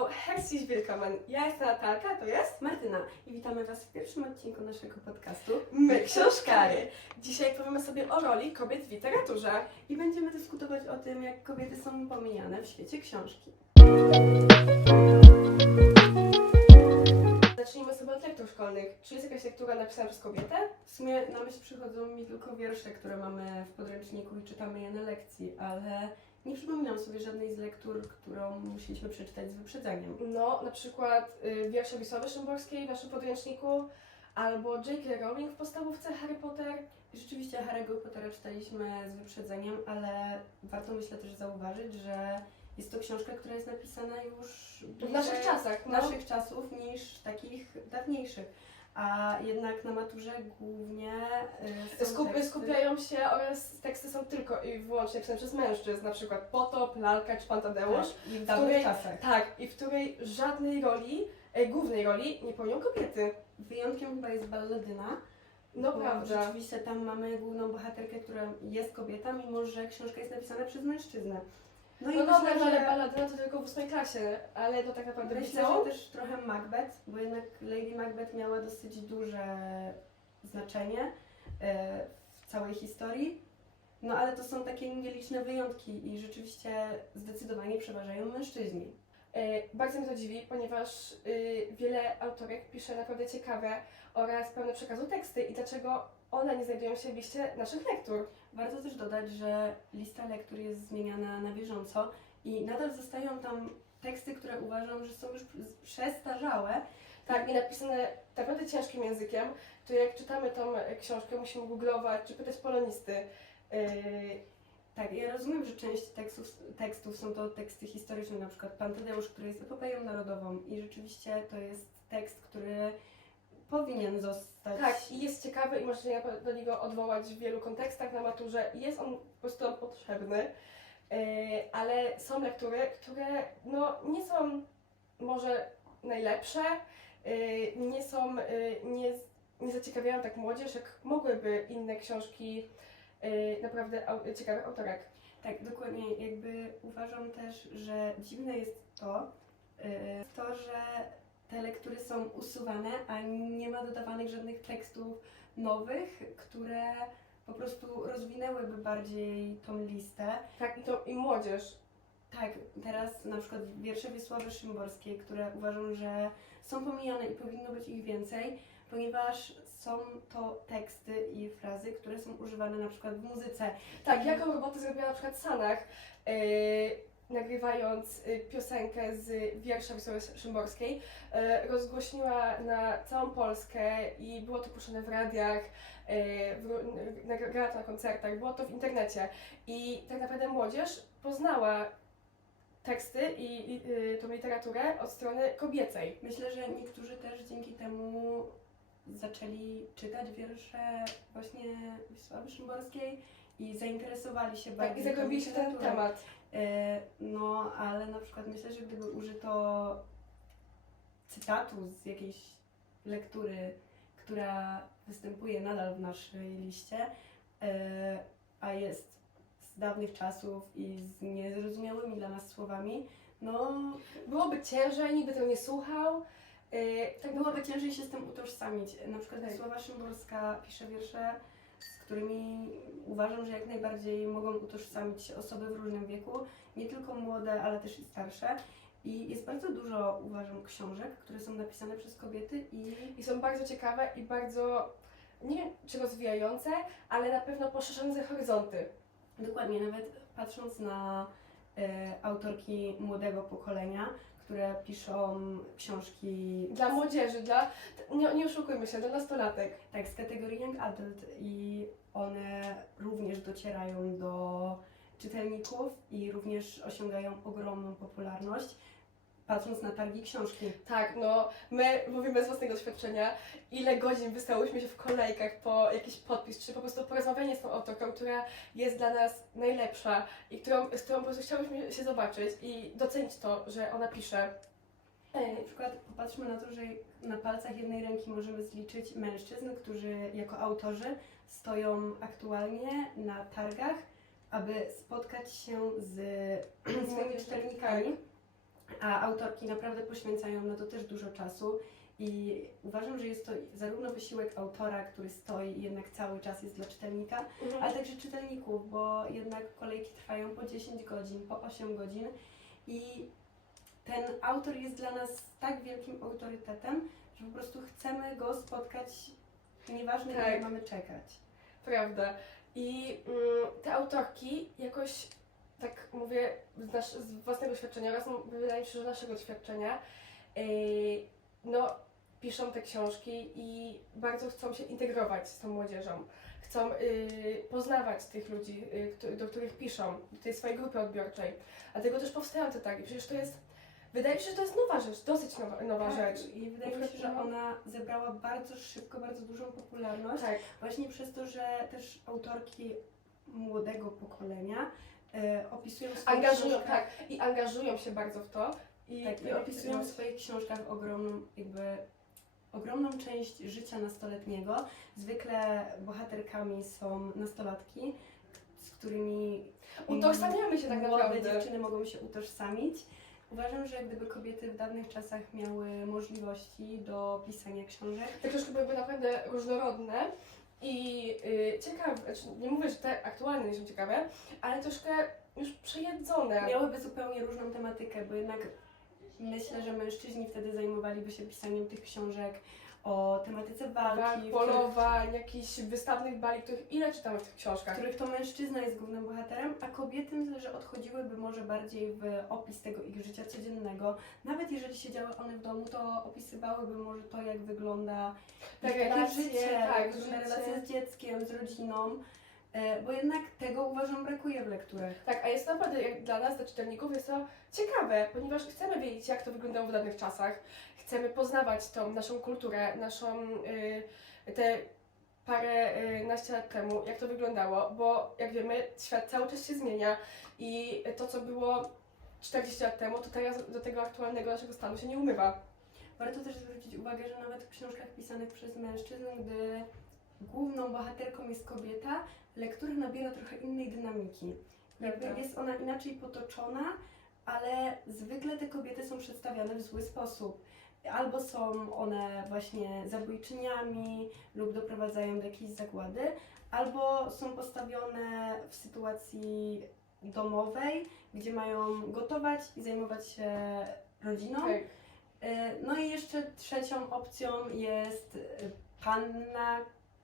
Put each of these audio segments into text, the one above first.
Frau herzlich willkommen. Ja jestem Natalka, to jest Martyna i witamy Was w pierwszym odcinku naszego podcastu My Książkary. Dzisiaj powiemy sobie o roli kobiet w literaturze. i będziemy dyskutować o tym, jak kobiety są pomijane w świecie książki. Zacznijmy sobie od lektur szkolnych. Czy jest jakaś lektura napisana przez kobietę? W sumie na myśl przychodzą mi tylko wiersze, które mamy w podręczniku i czytamy je na lekcji, ale nie przypominam sobie żadnej z lektur, którą musieliśmy przeczytać z wyprzedzeniem. No, na przykład y, wiersze Wisławy Szymborskiej w naszym podręczniku, albo J.K. Rowling w podstawówce Harry Potter. Rzeczywiście Harry'ego Pottera czytaliśmy z wyprzedzeniem, ale warto myślę też zauważyć, że jest to książka, która jest napisana już W naszych czasach, no. naszych czasów niż takich dawniejszych. A jednak na maturze głównie y, są Skup, teksty... skupiają się oraz teksty są tylko i wyłącznie pisane przez mężczyzn, na przykład Potop, Lalka czy Pan Tadeusz. tak, i w dawnych której- czasach. Tak, i w której żadnej roli, e, głównej roli nie pełnią kobiety. Wyjątkiem chyba jest balladyna. No bo prawda. Rzeczywiście tam mamy główną bohaterkę, która jest kobieta, mimo że książka jest napisana przez mężczyznę. No, i no myślę, dobra, ale że- balladyna to tylko w ósmej klasie, ale to tak naprawdę Myślę, liceum. że też trochę Macbeth, bo jednak Lady Macbeth miała dosyć duże znaczenie e, w całej historii. No ale to są takie nieliczne wyjątki i rzeczywiście zdecydowanie przeważają mężczyźni. E, Bardzo mnie to dziwi, ponieważ y, wiele autorek pisze naprawdę ciekawe oraz pełne przekazu teksty i dlaczego one nie znajdują się w liście naszych lektur. Warto też dodać, że lista lektur jest zmieniana na bieżąco i nadal zostają tam teksty, które uważam, że są już przestarzałe. Tak, i napisane naprawdę ciężkim językiem, to jak czytamy tą książkę, musimy googlować czy pytać polonisty. Y, Tak, ja rozumiem, że część tekstów, tekstów są to teksty historyczne, na przykład Pan Tadeusz, który jest epopeją narodową i rzeczywiście to jest tekst, który powinien zostać... Tak, i jest ciekawy i można się do niego odwołać w wielu kontekstach na maturze jest on po prostu nam potrzebny, Yy, ale są lektury, które no, nie są może najlepsze, yy, nie są, yy, nie, nie zaciekawiają tak młodzież, jak mogłyby inne książki naprawdę ciekawych autorek. Tak, dokładnie. Jakby uważam też, że dziwne jest to, to, że te lektury są usuwane, a nie ma dodawanych żadnych tekstów nowych, które po prostu rozwinęłyby bardziej tą listę. Tak, i to i młodzież. Tak, teraz na przykład wiersze Wiesławy Szymborskiej, które uważam, że są pomijane i powinno być ich więcej, ponieważ są to teksty i frazy, które są używane na przykład w muzyce. Tak, jaką robotę zrobiła na przykład Sanach, yy, nagrywając yy, piosenkę z wiersza Wisławy Szymborskiej, yy, rozgłośniła na całą Polskę i było to puszczone w radiach, yy, w, nagrała to na koncertach, było to w internecie i tak naprawdę młodzież poznała teksty i, i tą literaturę od strony kobiecej. Myślę, że niektórzy też dzięki temu zaczęli czytać wiersze właśnie Wisławy Szymborskiej i zainteresowali się Tak, bardziej i zagłębili się ten temat. E, No, ale na przykład myślę, że gdyby użyto cytatu z jakiejś lektury, która występuje nadal w naszej liście, e, a jest z dawnych czasów i z niezrozumiałymi dla nas słowami, no Byłoby ciężej, nikt by tego nie słuchał. Yy, tak byłoby ciężej się z tym utożsamić. Na przykład Tak. Wisława Szymborska pisze wiersze, którymi uważam, że jak najbardziej mogą utożsamić się osoby w różnym wieku, nie tylko młode, ale też i starsze. I jest bardzo dużo, uważam, książek, które są napisane przez kobiety i i są bardzo ciekawe i bardzo, nie wiem czy rozwijające, ale na pewno poszerzające horyzonty. dokładnie nawet patrząc na e, autorki młodego pokolenia, które piszą książki Dla młodzieży, dla, nie, nie oszukujmy się, dla nastolatek. tak z kategorii Young Adult i one również docierają do czytelników i również osiągają ogromną popularność, patrząc na targi książki. Tak, no my mówimy z własnego doświadczenia, ile godzin wystałyśmy się w kolejkach po jakiś podpis, czy po prostu porozmawianie z tą autorką, która jest dla nas najlepsza i którą, z którą po prostu chciałyśmy się zobaczyć i docenić to, że ona pisze. Na przykład popatrzmy na to, że na palcach jednej ręki możemy zliczyć mężczyzn, którzy jako autorzy stoją aktualnie na targach, aby spotkać się z swoimi czytelnikami. A autorki naprawdę poświęcają na to też dużo czasu. I uważam, że jest to zarówno wysiłek autora, który stoi i jednak cały czas jest dla czytelnika, Mhm. ale także czytelników, bo jednak kolejki trwają po 10 godzin, po 8 godzin i ten autor jest dla nas tak wielkim autorytetem, że po prostu chcemy go spotkać, nieważne ile Tak. mamy czekać. Prawda. I mm, te autorki jakoś, tak mówię z, nasz, z własnego doświadczenia oraz wydaje mi się, że naszego doświadczenia, yy, no piszą te książki i bardzo chcą się integrować z tą młodzieżą. Chcą yy, poznawać tych ludzi, yy, do których piszą, do tej swojej grupy odbiorczej. Dlatego też powstają te tagi. Przecież to jest, wydaje mi się, że to jest nowa rzecz, dosyć nowa, nowa Tak, rzecz. I wydaje mi się, że ona zebrała bardzo szybko, bardzo dużą popularność. Tak, Właśnie przez to, że też autorki młodego pokolenia e, opisują swoich angażują, tak, i angażują się bardzo w to. I, Tak, i opisują w swoich książkach ogromną, jakby ogromną część życia nastoletniego. Zwykle bohaterkami są nastolatki, z którymi Utożsamiamy się tak młode naprawdę. dziewczyny mogą się utożsamić. Uważam, że gdyby kobiety w dawnych czasach miały możliwości do pisania książek, Te książki byłyby naprawdę różnorodne i yy, ciekawe, znaczy nie mówię, że te aktualne nie są ciekawe, ale troszkę już przejedzone. miałyby zupełnie różną tematykę, bo jednak myślę, że mężczyźni wtedy zajmowaliby się pisaniem tych książek o tematyce walki, Walk, w których, polowań, jakichś wystawnych bali, których ile czytamy w tych w książkach? których to mężczyzna jest głównym bohaterem, a kobiety myślę, że odchodziłyby może bardziej w opis tego ich życia codziennego. Nawet jeżeli siedziały one w domu, to opisywałyby może to, jak wygląda Tak, ich relacje, życie, tak, wygląda życie. relacja z dzieckiem, z rodziną, e, bo jednak tego uważam brakuje w lekturach. Tak, a jest to naprawdę jak dla nas, dla czytelników, jest to ciekawe, ponieważ chcemy wiedzieć, jak to wyglądało w dawnych czasach. Chcemy poznawać tą naszą kulturę, naszą y, te parę y, naście lat temu, jak to wyglądało, bo jak wiemy, świat cały czas się zmienia i to, co było 40 lat temu, to teraz do tego aktualnego naszego stanu się nie umywa. Warto też zwrócić uwagę, że nawet w książkach pisanych przez mężczyzn, gdy główną bohaterką jest kobieta, lektura nabiera trochę innej dynamiki. Jakby Prawda. jest ona inaczej potoczona, ale zwykle te kobiety są przedstawiane w zły sposób. Albo są one właśnie zabójczyniami lub doprowadzają do jakiejś zagłady, albo są postawione w sytuacji domowej, gdzie mają gotować i zajmować się rodziną. Tak. E, No i jeszcze trzecią opcją jest panna,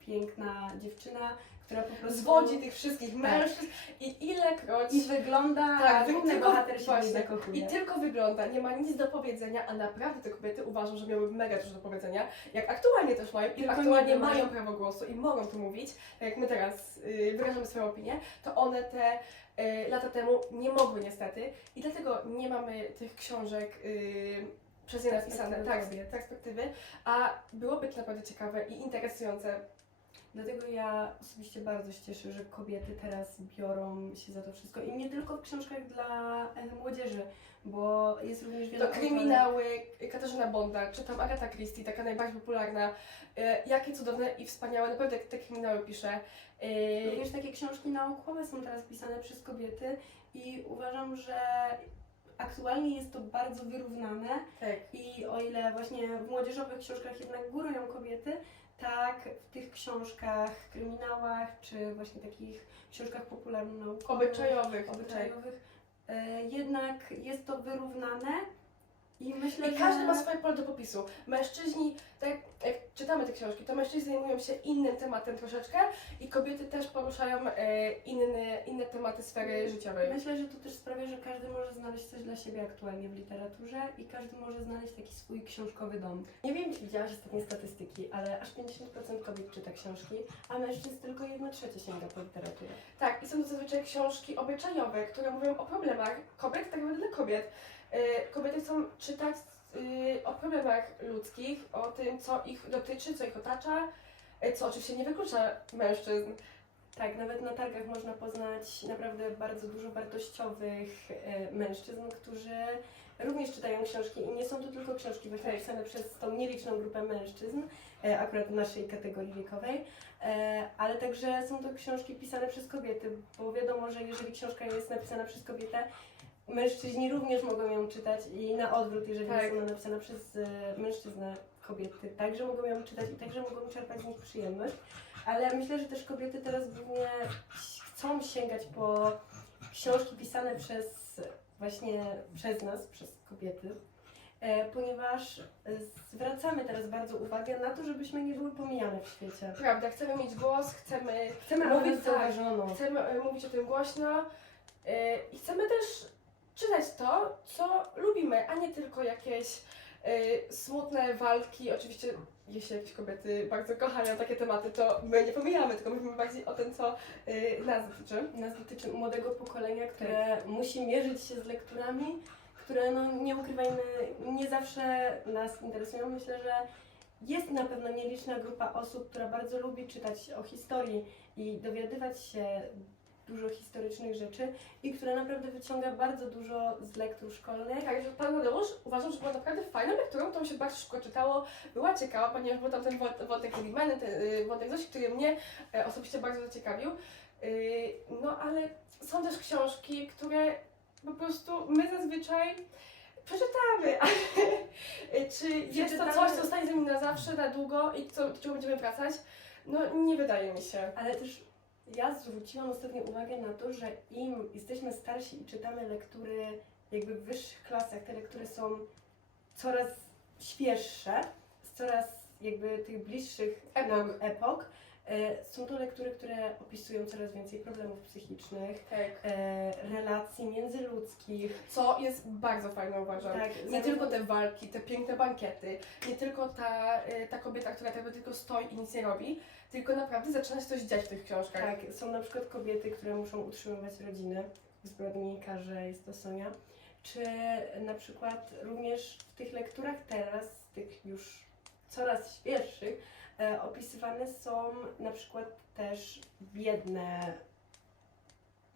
piękna dziewczyna, która po prostu Zwodzi tych wszystkich mężczyzn i ilekroć... i wygląda, Tak, a główny tylko- bohater się właśnie. zakochuje. I tylko wygląda, nie ma nic do powiedzenia, a naprawdę te kobiety uważam, że miały mega dużo do powiedzenia, jak aktualnie też mają, i aktualnie nie mają prawo głosu i mogą to mówić, tak jak my teraz y, wyrażamy swoją opinię, to one te y, lata temu nie mogły niestety i dlatego nie mamy tych książek y, przez nie napisane, tak, z perspektywy, a byłoby to naprawdę ciekawe i interesujące. Dlatego ja osobiście bardzo się cieszę, że kobiety teraz biorą się za to wszystko i nie tylko w książkach dla e, młodzieży, bo jest również wiele To autorek- kryminały, Katarzyna Bonda, czy tam Agata Christie, taka najbardziej popularna, y, jakie cudowne i wspaniałe, naprawdę te kryminały pisze. Y, Również takie książki naukowe są teraz pisane przez kobiety i uważam, że aktualnie jest to bardzo wyrównane tak. i o ile właśnie w młodzieżowych książkach jednak górują kobiety, tak w tych książkach, kryminałach czy właśnie takich książkach popularno-naukowych, Obyczajowych. obyczajowych e, jednak jest to wyrównane i myślę, I że każdy ma swoje pole do popisu. Mężczyźni, tak jak czytamy te książki, to mężczyźni zajmują się innym tematem troszeczkę i kobiety też poruszają e, inne, inne tematy sfery życiowej. Myślę, że to też sprawia, że każdy może znaleźć coś dla siebie aktualnie w literaturze i każdy może znaleźć taki swój książkowy dom. Nie wiem, czy widziałaś ostatnie statystyki, ale aż 50% kobiet czyta książki, a mężczyzn tylko 1 trzecia sięga po literaturę. Tak, i są to zazwyczaj książki obyczajowe, które mówią o problemach kobiet, tak naprawdę dla kobiet. E, kobiety chcą czytać y, o problemach ludzkich, o tym, co ich dotyczy, co ich otacza, e, co oczywiście nie wyklucza mężczyzn. Tak, nawet na targach można poznać naprawdę bardzo dużo wartościowych mężczyzn, którzy również czytają książki i nie są to tylko książki właśnie Tak. pisane przez tą nieliczną grupę mężczyzn, akurat w naszej kategorii wiekowej, ale także są to książki pisane przez kobiety, bo wiadomo, że jeżeli książka jest napisana przez kobietę, mężczyźni również mogą ją czytać i na odwrót, jeżeli Tak. jest ona napisana przez e, mężczyznę, kobiety także mogą ją czytać i także mogą czerpać z nich przyjemność. Ale myślę, że też kobiety teraz głównie chcą sięgać po książki pisane przez właśnie przez nas, przez kobiety, e, ponieważ zwracamy teraz bardzo uwagę na to, żebyśmy nie były pomijane w świecie. Prawda, chcemy mieć głos, chcemy Chcemy, Mówić tak. Chcemy e, mówić o tym głośno i chcemy też czytać to, co lubimy, a nie tylko jakieś e, smutne walki. Oczywiście, jeśli jakieś kobiety bardzo kochają takie tematy, to my nie pomijamy, tylko mówimy bardziej o tym, co e, nas dotyczy. nas dotyczy młodego pokolenia, które musi mierzyć się z lekturami, które no nie ukrywajmy, nie zawsze nas interesują. Myślę, że jest na pewno nieliczna grupa osób, która bardzo lubi czytać o historii i dowiadywać się dużo historycznych rzeczy i która naprawdę wyciąga bardzo dużo z lektur szkolnych. Tak, że Pan Tadeusz uważam, że była naprawdę fajną lekturą, którą się bardzo szybko czytało, była ciekawa, ponieważ był tam ten wąt- wątek Limeny, ten y, wątek Zosi, który mnie e, osobiście bardzo zaciekawił. Y, No ale są też książki, które po prostu my zazwyczaj przeczytamy, ale y, czy jest to coś, co zostanie z nami na zawsze, na długo i co, do czego będziemy wracać? No nie wydaje mi się. Ale też ja zwróciłam ostatnio uwagę na to, że im jesteśmy starsi i czytamy lektury jakby w wyższych klasach, te lektury są coraz świeższe, z coraz jakby tych bliższych nam epok. E, Są to lektury, które opisują coraz więcej problemów psychicznych, Tak. e, relacji międzyludzkich. Co jest bardzo fajne uważam. Tak, Nie tylko te walki, te piękne bankiety, nie tylko ta, y, ta kobieta, która tak tylko stoi i nic nie robi, tylko naprawdę zaczyna się coś dziać w tych książkach. Tak, są na przykład kobiety, które muszą utrzymywać rodziny. Zbrodni karze jest to Sonia. Czy na przykład również w tych lekturach teraz, tych już coraz świeższych, e, opisywane są na przykład też biedne,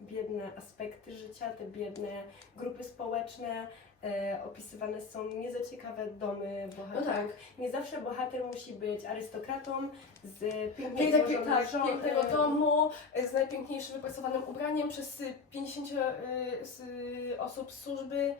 biedne aspekty życia, te biedne grupy społeczne. E, opisywane są niezaciekawe domy bohaterów. No tak. Nie zawsze bohater musi być arystokratą z pięknie tak, złożoną tak, pięknego domu, e, z najpiękniejszym wypracowanym ubraniem przez y, 50 y, z, y, osób z służby,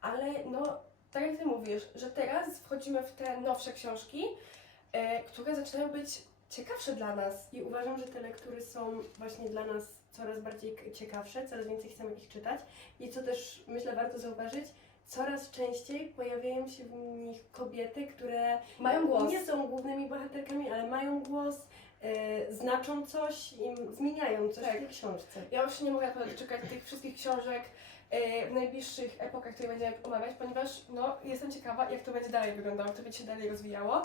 ale no, tak jak Ty mówisz, że teraz wchodzimy w te nowsze książki, y, które zaczynają być ciekawsze dla nas. I uważam, że te lektury są właśnie dla nas coraz bardziej ciekawsze, coraz więcej chcemy ich czytać. I co też myślę warto zauważyć, coraz częściej pojawiają się w nich kobiety, które Mają głos. nie są głównymi bohaterkami, ale mają głos, e, znaczą coś i zmieniają coś Tak. w tej książce. Ja już nie mogę doczekać tych wszystkich książek e, w najbliższych epokach, które będziemy omawiać, ponieważ no, jestem ciekawa, jak to będzie dalej wyglądało, jak to będzie się dalej rozwijało,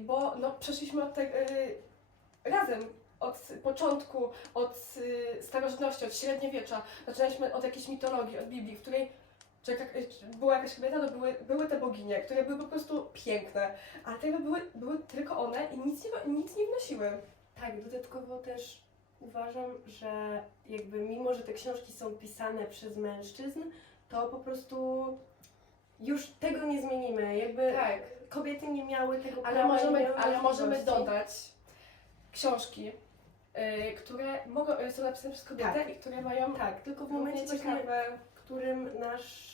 bo no, przeszliśmy od tego razem, od początku, od e, starożytności, od średniowiecza, zaczynaliśmy od jakiejś mitologii, od Biblii, w której czy jak, czy była jakaś kobieta, to były, były te boginie, które były po prostu piękne, ale tego były, były tylko one i nic nie, nic nie wnosiły. Tak, dodatkowo też uważam, że jakby mimo, że te książki są pisane przez mężczyzn, to po prostu już tego nie zmienimy. Jakby Tak. kobiety nie miały tego Ale prawa, nie możemy, miały ale możemy możliwości. dodać książki, y, które mogą, y, są napisane przez kobietę Tak. i które mają Tak, tylko w równie momencie właśnie, ciekawe. w którym nasz,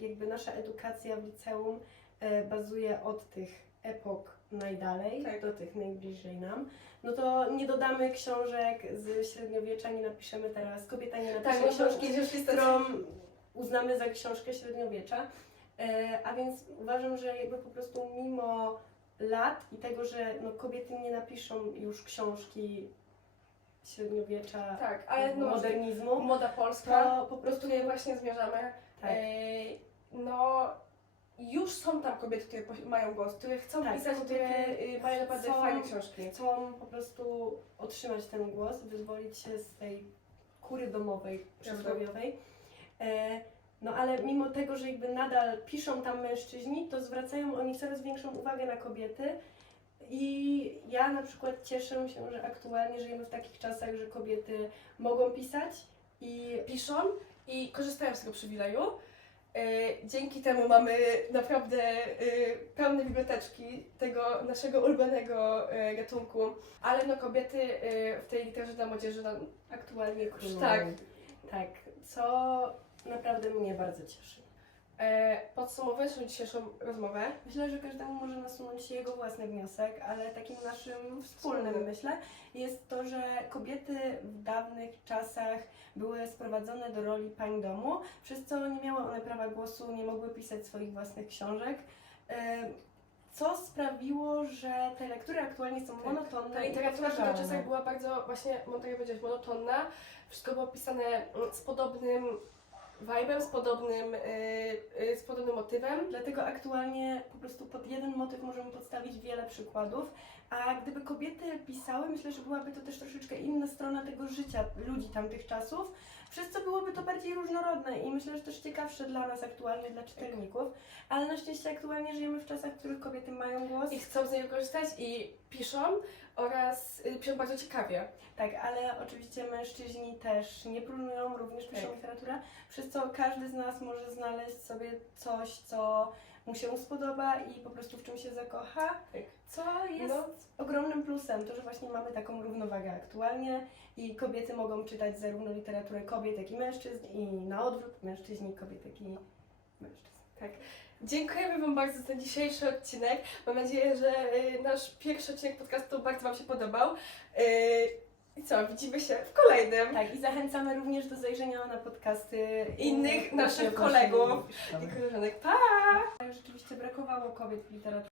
jakby nasza edukacja w liceum e, bazuje od tych epok najdalej Tak. do tych najbliżej nam, no to nie dodamy książek z średniowiecza, nie napiszemy teraz, kobieta nie napisze Tak, książki, książki, którą uznamy za książkę średniowiecza. E, a więc uważam, że jakby po prostu mimo lat i tego, że no, kobiety nie napiszą już książki średniowiecza, Tak, ale no, modernizmu, moda polska, to po prostu której właśnie zmierzamy, tak, y, no już są tam kobiety, które mają głos, które chcą Tak, pisać, które mają naprawdę chcą- fajne książki. chcą po prostu otrzymać ten głos, wyzwolić się z tej kury domowej, przysłowiowej. E, no ale mimo tego, że jakby nadal piszą tam mężczyźni, to zwracają oni coraz większą uwagę na kobiety. I ja na przykład cieszę się, że aktualnie żyjemy w takich czasach, że kobiety mogą pisać i Piszą i korzystają z tego przywileju. Y, Dzięki temu mamy naprawdę y, pełne biblioteczki tego naszego ulubionego y, gatunku, ale no kobiety w tej literaturze dla młodzieży no, aktualnie królują. Tak. Tak, co naprawdę mnie bardzo cieszy. E, podsumowując dzisiejszą rozmowę, Myślę, że każdemu może nasunąć jego własny wniosek, ale takim naszym wspólnym, myślę, jest to, że kobiety w dawnych czasach były sprowadzone do roli pań domu, przez co nie miały one prawa głosu, nie mogły pisać swoich własnych książek. Em, Co sprawiło, że te lektury aktualnie są Tak. monotonne ta literatura w powtarzalne. czasach była bardzo właśnie, tak jak powiedziałeś, monotonna. Wszystko było pisane mm, z podobnym vibe'em, z podobnym, y, y, z podobnym motywem. Dlatego aktualnie po prostu pod jeden motyw możemy podstawić wiele przykładów, a gdyby kobiety pisały, myślę, że byłaby to też troszeczkę inna strona tego życia ludzi tamtych czasów, przez co byłoby to bardziej różnorodne i myślę, że też ciekawsze dla nas aktualnie, dla czytelników, ale na szczęście aktualnie żyjemy w czasach, w których kobiety mają głos. I chcą z niej korzystać i piszą oraz y, piszą bardzo ciekawie. Tak, ale oczywiście mężczyźni też nie próżnują, również piszą Tak. literaturę, przez co każdy z nas może znaleźć sobie coś, co mu się spodoba i po prostu w czym się zakocha, Tak. co jest No. ogromnym plusem, to, że właśnie mamy taką równowagę aktualnie i kobiety mogą czytać zarówno literaturę kobiet, jak i mężczyzn i na odwrót mężczyźni, kobiet, jak i mężczyzn. Dziękujemy Wam bardzo za dzisiejszy odcinek. Mam nadzieję, że y, nasz pierwszy odcinek podcastu bardzo Wam się podobał. I co, widzimy się w kolejnym. Tak, i zachęcamy również do zajrzenia na podcasty Innych naszych kolegów. I koleżanek. Pa! Rzeczywiście brakowało kobiet w literaturze.